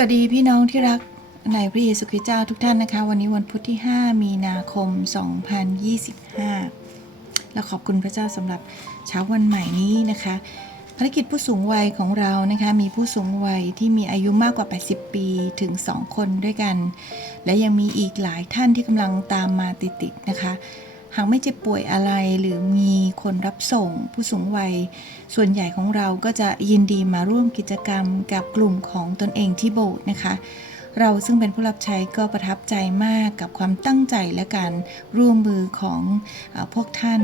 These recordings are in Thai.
สวัสดีพี่น้องที่รักในพระเยซูคริสต์เจ้าทุกท่านนะคะ วันนี้วันพุธที่ 5 มีนาคม 2025 และขอบคุณพระเจ้าสำหรับเช้าวันใหม่นี้นะคะภารกิจผู้สูงวัยของเรานะคะมีผู้สูงวัยที่มีอายุมากกว่า 80 ปีถึง 2 คนด้วยกัน และยังมีอีกหลายท่านที่กำลังตามมาติดๆนะคะากไม่เจ็บป่วยอะไรหรือมีคนรับส่งผู้สูงวัย ส่วนใหญ่ของเราก็จะยินดีมาร่วมกิจกรรมกับกลุ่มของตนเองที่โบสถ์นะคะ เราซึ่งเป็นผู้รับใช้ก็ประทับใจมากกับความตั้งใจและการร่วมมือของอพวกท่าน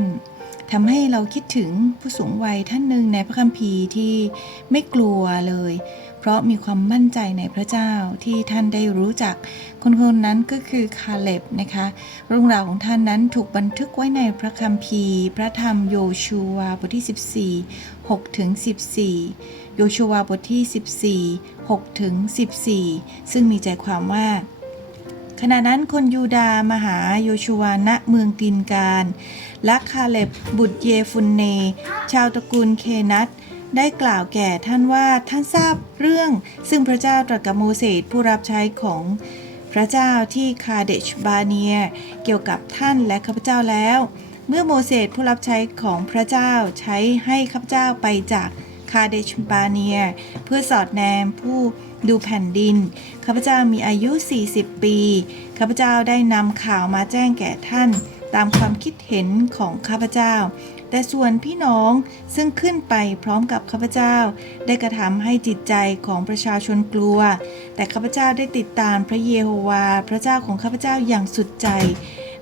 ทำให้เราคิดถึงผู้สูงวัยท่านหนึ่งในพระคัมภีร์ที่ไม่กลัวเลย เพราะมีความมั่นใจในพระเจ้าที่ท่านได้รู้จัก คนคนนั้นก็คือคาเล็บนะคะเรื่องราวของท่านนั้นถูกบันทึกไว้ในพระคัมภีร์ พระธรรมโยชูวาบทที่ 14 6ถึง14 โยชูวาบทที่ 14 6ถึง14 ซึ่งมีใจความว่าขณะนั้นคนยูดาห์มาหาโยชูวาณเมืองกินการและคาเล็บบุตรเยฟุนเน ชาวตระกูลเคนัต ได้กล่าวแก่ท่านว่าท่านทราบเรื่อง ซึ่งพระเจ้าตรัสกับโมเสสผู้รับใช้ของพระเจ้าที่คาเดชบาเนีย เกี่ยวกับท่านและข้าพเจ้าแล้ว เมื่อโมเสสผู้รับใช้ของพระเจ้าใช้ให้ข้าพเจ้าไปจากคาเดชบาเนีย เพื่อสอดแนมผู้ดูแผ่นดินข้าพเจ้ามีอายุ 40 ปีข้าพเจ้าได้นำข่าวมาแจ้งแก่ท่าน ตามความคิดเห็นของข้าพเจ้า แต่ส่วนพี่น้องซึ่งขึ้นไปพร้อมกับข้าพเจ้า ได้กระทำให้จิตใจของประชาชนกลัว แต่ข้าพเจ้าได้ติดตามพระเยโฮวาห์พระเจ้าของข้าพเจ้าอย่างสุดใจ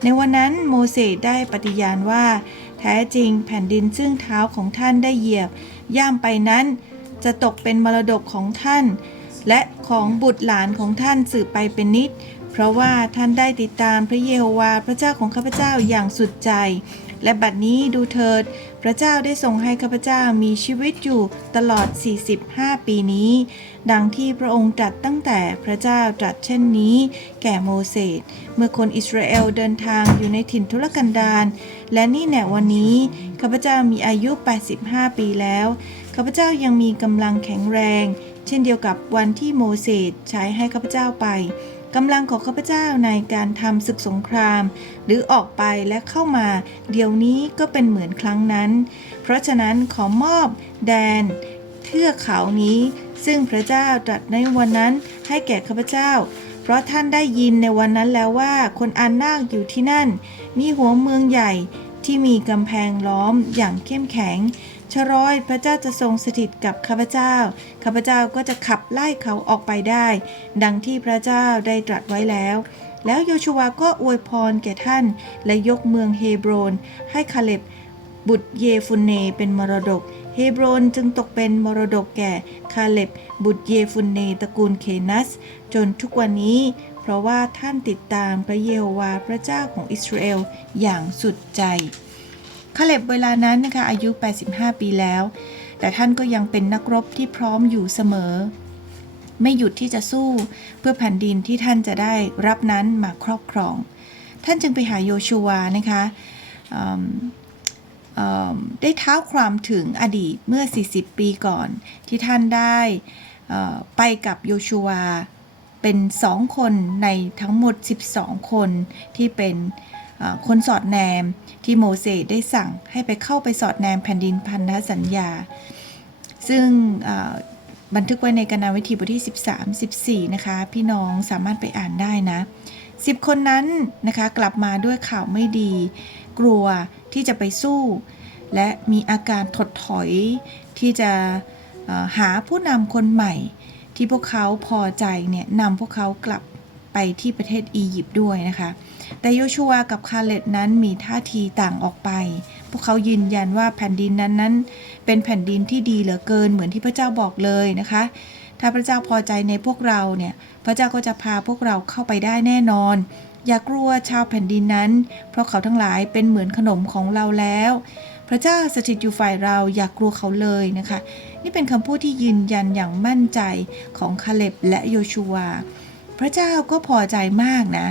ในวันนั้นโมเสสได้ปฏิญาณว่า แท้จริงแผ่นดินซึ่งเท้าของท่านได้เหยียบ ย่ำไปนั้น จะตกเป็นมรดกของท่าน และของบุตรหลานของท่านสืบไปเป็นนิดเพราะว่าท่านได้ติดตามพระเยโฮวาห์พระเจ้าของข้าพเจ้าอย่างสุดใจ และบัดนี้ดูเถิด พระเจ้าได้ทรงให้ข้าพเจ้ามีชีวิตอยู่ตลอด 45 ปีนี้ ดังที่พระองค์ตรัสตั้งแต่พระเจ้าตรัสเช่นนี้ แก่โมเสส เมื่อคนอิสราเอลเดินทางอยู่ในถิ่นทุรกันดารและนี่แน่วันนี้ข้าพเจ้ามีอายุ 85 ปีแล้ว ข้าพเจ้ายังมีกำลังแข็งแรง เช่นเดียวกับวันที่โมเสสใช้ให้ข้าพเจ้าไป กำลังของข้าพเจ้าในการทำศึกสงคราม หรือออกไปและเข้ามา เดี๋ยวนี้ก็เป็นเหมือนครั้งนั้น เพราะฉะนั้นขอมอบแดน เทือกเขานี้ ซึ่งพระเจ้าตรัสในวันนั้นให้แก่ข้าพเจ้า เพราะท่านได้ยินในวันนั้นแล้วว่าคนอันนาคอยู่ที่นั่น มีหัวเมืองใหญ่ที่มีกำแพงล้อมอย่างเข้มแข็ง ชร้อยพระเจ้าจะทรงสถิตกับข้าพเจ้า ข้าพเจ้าก็จะขับไล่เขาออกไปได้ ดังที่พระเจ้าได้ตรัสไว้แล้ว แล้วโยชูวาก็อวยพรแก่ท่าน และยกเมืองเฮโบรน ให้คาเล็บบุตรเยฟุนเนเป็นมรดก เฮโบรนจึงตกเป็นมรดกแก่คาเล็บบุตรเยฟุนเนตระกูลเคนัส จนทุกวันนี้ เพราะว่าท่านติดตามพระเยโฮวาห์พระเจ้าของอิสราเอลอย่างสุดใจ คาเลบเวลานั้นนะคะอายุ 85 ปีแล้ว แต่ท่านก็ยังเป็นนักรบที่พร้อมอยู่เสมอ ไม่หยุดที่จะสู้เพื่อแผ่นดินที่ท่านจะได้รับนั้นมาครอบครอง ท่านจึงไปหาโยชูวานะคะได้เท้าความถึงอดีตเมื่อ 40 ปีก่อน ที่ท่านได้ไปกับโยชูวาเป็นสองคนในทั้งหมด 12 คนที่เป็นคนสอดแนม ที่โมเสสได้สั่งให้ไปเข้าไปสอดแนมแผ่นดินพันธสัญญา ซึ่งบันทึกไว้ในกนาวิธีบทที่ 13 14 นะคะ พี่น้องสามารถไปอ่านได้นะ 10 คนนั้นนะคะกลับมาด้วยข่าวไม่ดี กลัวที่จะไปสู้ และมีอาการถดถอยที่จะหาผู้นำคนใหม่ ที่พวกเขาพอใจเนี่ยนำพวกเขากลับไปที่ประเทศอียิปต์ด้วยนะคะ แต่โยชัวกับคาเล็ดนั้นมีท่าทีต่างออกไป พวกเขายืนยันว่าแผ่นดินนั้นนั้น เป็นแผ่นดินที่ดีเหลือเกินเหมือนที่พระเจ้าบอกเลยนะคะ ถ้าพระเจ้าพอใจในพวกเราเนี่ย พระเจ้าก็จะพาพวกเราเข้าไปได้แน่นอน อย่ากลัวชาวแผ่นดินนั้น เพราะเขาทั้งหลายเป็นเหมือนขนมของเราแล้ว พระเจ้าสถิตอยู่ฝ่ายเราอย่ากลัวเขาเลยนะคะ นี่เป็นคำพูดที่ยืนยันอย่างมั่นใจของคาเล็บและโยชูวา ระเจ้าก็พอใจมากนะ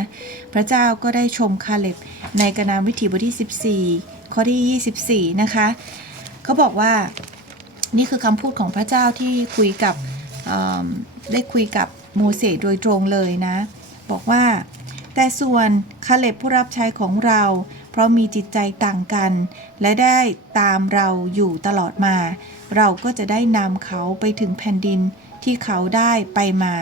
พระเจ้าก็ได้ชมคาเล็บในกนามวิถีบทที่ 14 ข้อที่ 24 นะคะ เขาบอกว่านี่คือคำพูดของพระเจ้าที่คุยกับได้คุยกับโมเสสโดยตรงเลยนะ บอกว่า แต่ส่วนคาเล็บผู้รับใช้ของเรา เพราะมีจิตใจต่างกัน และได้ตามเราอยู่ตลอดมา เราก็จะได้นำเขาไปถึงแผ่นดิน ที่เขาได้ไปมา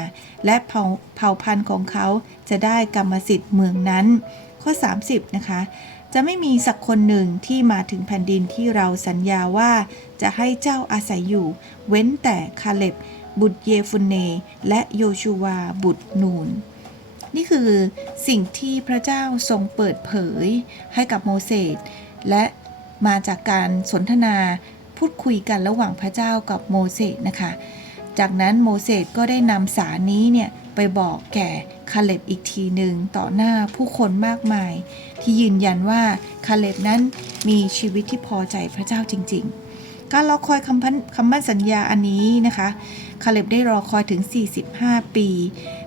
และเผ่าเผ่าพันธุ์ของเขาจะได้กรรมสิทธิ์เมืองนั้น ข้อ 30 นะคะ จะไม่มีสักคนหนึ่งที่มาถึงแผ่นดินที่เราสัญญาว่าจะให้เจ้าอาศัยอยู่ เว้นแต่คาเล็บ บุตรเยฟุเน และโยชูวาบุตรนูนนี่คือสิ่งที่พระเจ้าทรงเปิดเผยให้กับโมเสสและมาจากการสนทนาพูดคุยกันระหว่างพระเจ้ากับโมเสสนะคะ จากนั้นโมเสสก็ได้นำสารนี้เนี่ยไปบอกแก่คาเล็บอีกทีหนึ่งต่อหน้าผู้คนมากมาย ที่ยืนยันว่าคาเล็บนั้นมีชีวิตที่พอใจพระเจ้าจริง ๆ การรอคอยคำพันคำมั่นสัญญาอันนี้นะคะคาเล็บได้รอคอยถึง 45 ปี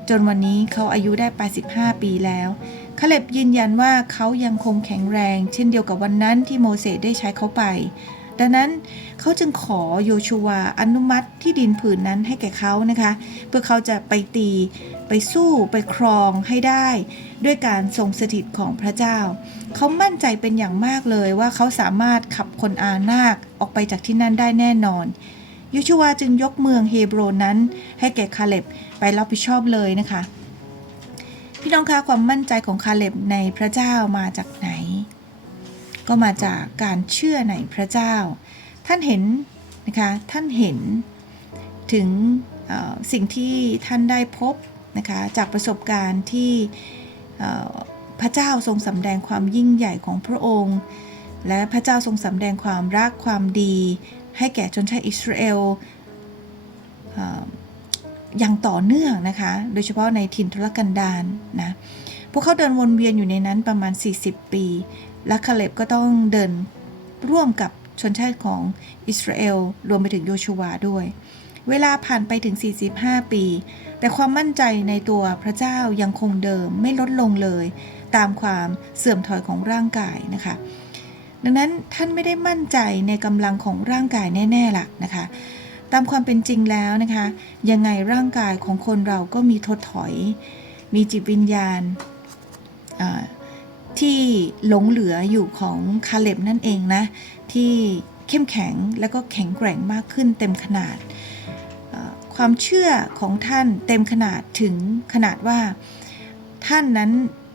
จนวันนี้เขาอายุได้ 85 ปีแล้วคาเล็บยืนยันว่าเขายังคงแข็งแรง เช่นเดียวกับวันนั้นที่โมเสสได้ใช้เขาไป ดังนั้นเขาจึงขอโยชูวาอนุมัติที่ดินผืนนั้นให้แก่เขานะคะ เพื่อเขาจะไปตี ไปสู้ไปครองให้ได้ ด้วยการทรงสถิตของพระเจ้า เขามั่นใจเป็นอย่างมากเลยว่าเขาสามารถขับคนอานาคออกไปจากที่นั่นได้แน่นอนโยชูวจึงยกเมืองเฮโบรนนั้น ให้แก่คาเล็บไปรับผิดชอบเลยนะคะ พี่น้องคะความมั่นใจของคาเล็บในพระเจ้ามาจากไหน ก็มาจากการเชื่อในพระเจ้า ท่านเห็นนะคะท่านเห็นถึงสิ่งที่ท่านได้พบนะคะจากประสบการณ์ที่พระเจ้าทรงสำแดงความยิ่งใหญ่ของพระองค์ และพระเจ้าทรงสำแดงความรักความดี ให้แก่ชนชาติอิสราเอลอย่างต่อเนื่องนะคะ โดยเฉพาะในถิ่นทุรกันดารนะพวกเขาเดินวนเวียนอยู่ในนั้นประมาณ 40 ปี และคาเลบก็ต้องเดินร่วมกับชนชาติของอิสราเอล รวมไปถึงโยชูวาด้วย เวลาผ่านไปถึง 45 ปี แต่ความมั่นใจในตัวพระเจ้ายังคงเดิมไม่ลดลงเลย ตามความเสื่อมถอยของร่างกายนะคะ ดังนั้นท่านไม่ได้มั่นใจในกำลังของร่างกายแน่ๆล่ะนะคะ ตามความเป็นจริงแล้วนะคะ ยังไงร่างกายของคนเราก็มีทดถอย มีจิตวิญญาณ ที่หลงเหลืออยู่ของคาเล็บนั่นเองนะ ที่เข้มแข็งและก็แข็งแกร่งมากขึ้นเต็มขนาด ความเชื่อของท่านเต็มขนาดถึงขนาดว่าท่านนั้น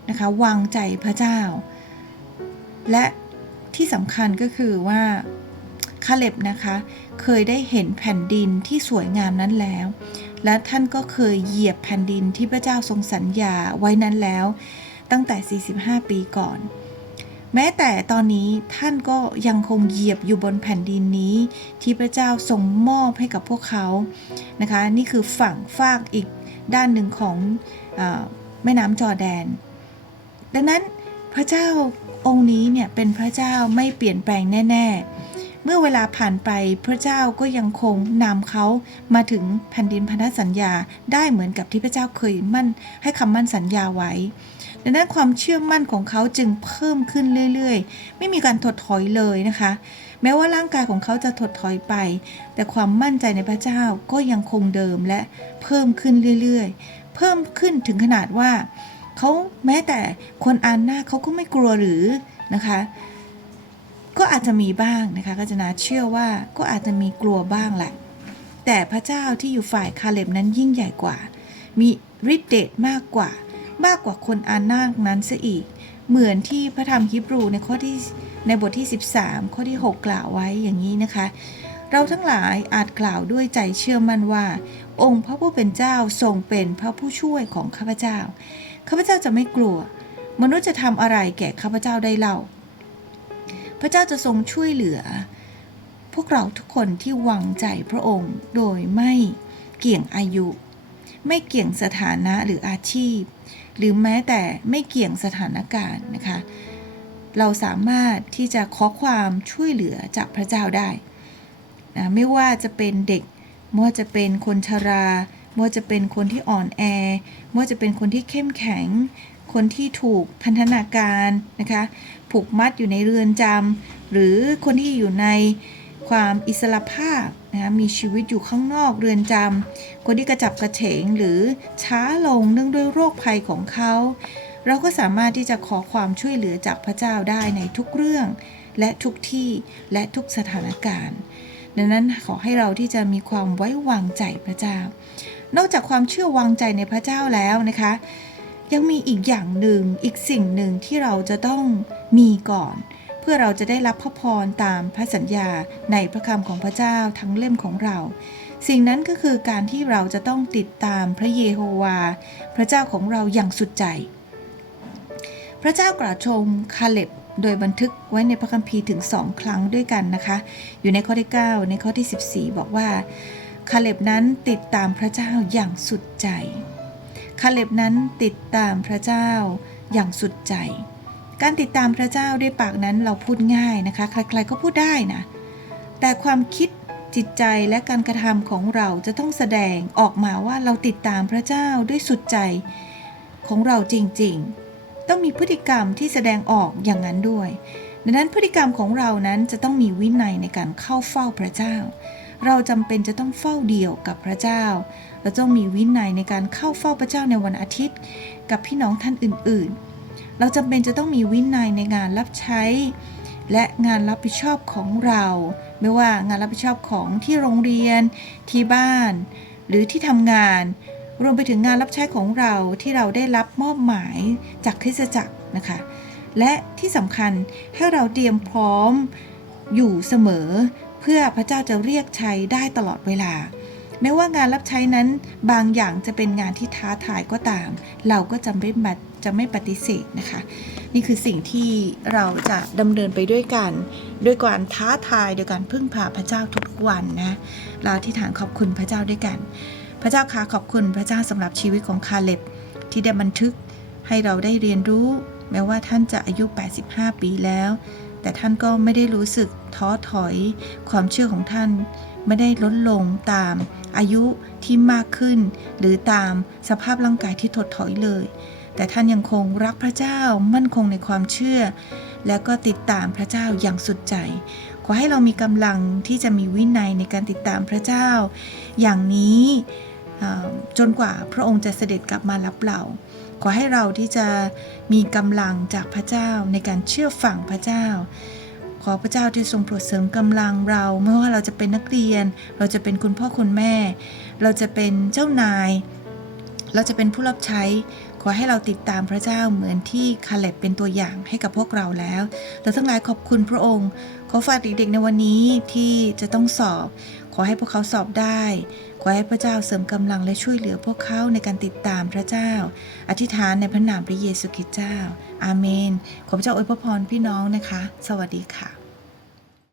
นะคะวางใจพระเจ้า และที่สำคัญก็คือว่าคาเล็บนะคะเคยได้เห็นแผ่นดินที่สวยงามนั้นแล้ว และท่านก็เคยเหยียบแผ่นดินที่พระเจ้าทรงสัญญาไว้นั้นแล้ว ตั้งแต่ 45 ปีก่อน แม้แต่ตอนนี้ท่านก็ยังคงเหยียบอยู่บนแผ่นดินนี้ ที่พระเจ้าทรงมอบให้กับพวกเขานะคะ นี่คือฝั่งฝากอีกด้านหนึ่งของอแม่น้ำจอแดน ดังนั้นพระเจ้าองค์นี้เนี่ยเป็นพระเจ้าไม่เปลี่ยนแปลงแน่ ๆ เมื่อเวลาผ่านไปพระเจ้าก็ยังคงนำเขามาถึงแผ่นดินพันธสัญญาได้เหมือนกับที่พระเจ้าเคยมั่นให้คำมั่นสัญญาไว้ ดังนั้นความเชื่อมั่นของเขาจึงเพิ่มขึ้นเรื่อยๆ ไม่มีการถดถอยเลยนะคะ แม้ว่าร่างกายของเขาจะถดถอยไป แต่ความมั่นใจในพระเจ้าก็ยังคงเดิมและเพิ่มขึ้นเรื่อยๆ เพิ่มขึ้นถึงขนาดว่าเขาแม้แต่คนอ่านหน้าเขาก็ไม่กลัวหรือนะคะ ก็อาจจะมีบ้างนะคะก็จะนาเชื่อว่าก็อาจจะมีกลัวบ้างแหละแต่พระเจ้าที่อยู่ฝ่ายคาเล็บนั้นยิ่งใหญ่กว่า มีฤทธิ์เดชมากกว่า มากกว่าคนอานาคนั้นซะอีก เหมือนที่พระธรรมฮิบรูในข้อที่ในบทที่ 13 ข้อที่ 6 กล่าวไว้อย่างนี้นะคะ เราทั้งหลายอาจกล่าวด้วยใจเชื่อมั่นว่า องค์พระผู้เป็นเจ้าทรงเป็นพระผู้ช่วยของข้าพเจ้าข้าพเจ้าจะไม่กลัว มนุษย์จะทำอะไรแก่ข้าพเจ้าได้เล่า พระเจ้าจะทรงช่วยเหลือ พวกเราทุกคนที่วางใจพระองค์โดยไม่เกี่ยงอายุ ไม่เกี่ยงสถานะหรืออาชีพ หรือแม้แต่ไม่เกี่ยงสถานการณ์นะคะ เราสามารถที่จะขอความช่วยเหลือจากพระเจ้าได้นะไม่ว่าจะเป็นเด็กไม่ว่าจะเป็นคนชราไม่ว่าจะเป็นคนที่อ่อนแอไม่ว่าจะเป็นคนที่เข้มแข็ง คนที่ถูกพันธนาการนะคะ ผูกมัดอยู่ในเรือนจำหรือคนที่อยู่ใน ความอิสระภาพนะมีชีวิตอยู่ข้างนอกเรือนจำคนที่กระจับกระเฉงหรือช้าลงเนื่องด้วยโรคภัยของเขา เราก็สามารถที่จะขอความช่วยเหลือจากพระเจ้าได้ในทุกเรื่อง และทุกที่และทุกสถานการณ์ ดังนั้นขอให้เราที่จะมีความไว้วางใจพระเจ้า นอกจากความเชื่อวางใจในพระเจ้าแล้วนะคะ ยังมีอีกอย่างหนึ่งอีกสิ่งหนึ่งที่เราจะต้องมีก่อน พื่อเราจะได้รับพระพรตามพระสัญญาในพระคำของพระเจ้าทั้งเล่มของเรา สิ่งนั้นก็คือการที่เราจะต้องติดตามพระเยโฮวา พระเจ้าของเราอย่างสุดใจ พระเจ้ากล่าวชมคาเล็บโดยบันทึกไว้ในพระคัมภีร์ถึงสองครั้งด้วยกันนะคะ อยู่ในข้อที่ 9 ในข้อที่ 14 บอกว่าคาเล็บนั้นติดตามพระเจ้าอย่างสุดใจ คาเล็บนั้นติดตามพระเจ้าอย่างสุดใจ การติดตามพระเจ้าด้วยปากนั้นเราพูดง่ายนะคะ ใครๆก็พูดได้นะ แต่ความคิดจิตใจและการกระทำของเราจะต้องแสดงออกมาว่าเราติดตามพระเจ้าด้วยสุดใจของเราจริงๆ ต้องมีพฤติกรรมที่แสดงออกอย่างนั้นด้วย ดังนั้นพฤติกรรมของเรานั้นจะต้องมีวินัยในการเข้าเฝ้าพระเจ้า เราจำเป็นจะต้องเฝ้าเดี่ยวกับพระเจ้า เราต้องมีวินัยในการเข้าเฝ้าพระเจ้าในวันอาทิตย์ กับพี่น้องท่านอื่นๆ เราจำเป็นจะต้องมีวินัยในงานรับใช้ และงานรับผิดชอบของเรา ไม่ว่างานรับผิดชอบของที่โรงเรียน ที่บ้าน หรือที่ทำงาน รวมไปถึงงานรับใช้ของเราที่เราได้รับมอบหมายจากคริสจักรนะคะ และที่สำคัญให้เราเตรียมพร้อมอยู่เสมอ เพื่อพระเจ้าจะเรียกใช้ได้ตลอดเวลาไม่ว่างานรับใช้นั้นบางอย่างจะเป็นงานที่ท้าทายก็ตาม เราก็จะไม่บัด จะไม่ปฏิเสธนะคะ นี่คือสิ่งที่เราจะดำเนินไปด้วยกันด้วยการท้าทายโดยการพึ่งพาพระเจ้าทุกวันนะเราอธิษฐานขอบคุณพระเจ้าด้วยกัน พระเจ้าคะขอบคุณพระเจ้าสำหรับชีวิตของคาเล็บที่ได้บันทึกให้เราได้เรียนรู้ แม้ว่าท่านจะอายุ 85 ปีแล้ว แต่ท่านก็ไม่ได้รู้สึกท้อถอยความเชื่อของท่านไม่ได้ลดลงตามอายุที่มากขึ้น หรือตามสภาพร่างกายที่ถดถอยเลย แต่ท่านยังคงรักพระเจ้ามั่นคงในความเชื่อ แล้วก็ติดตามพระเจ้าอย่างสุดใจ ขอให้เรามีกำลังที่จะมีวินัยในการติดตามพระเจ้า อย่างนี้จนกว่าพระองค์จะเสด็จกลับมารับเรา ขอให้เราที่จะมีกำลังจากพระเจ้าในการเชื่อฟังพระเจ้า ขอพระเจ้าที่ทรงโปรดเสริมกำลังเราไม่ว่าเราจะเป็นนักเรียน เราจะเป็นคุณพ่อคุณแม่ เราจะเป็นเจ้านาย เราจะเป็นผู้รับใช้ ขอให้เราติดตามพระเจ้าเหมือนที่คาเล็บเป็นตัวอย่างให้กับพวกเราแล้ว เราทั้งหลายขอบคุณพระองค์ ขอฝากเด็กๆในวันนี้ที่จะต้องสอบ ขอให้พวกเขาสอบได้ ขอให้พระเจ้าเสริมกำลังและช่วยเหลือพวกเขาในการติดตามพระเจ้า อธิษฐานในพระนามพระเยซูคริสต์เจ้า อาเมน ขอพระเจ้าอวยพรพี่น้องนะคะ สวัสดีค่ะ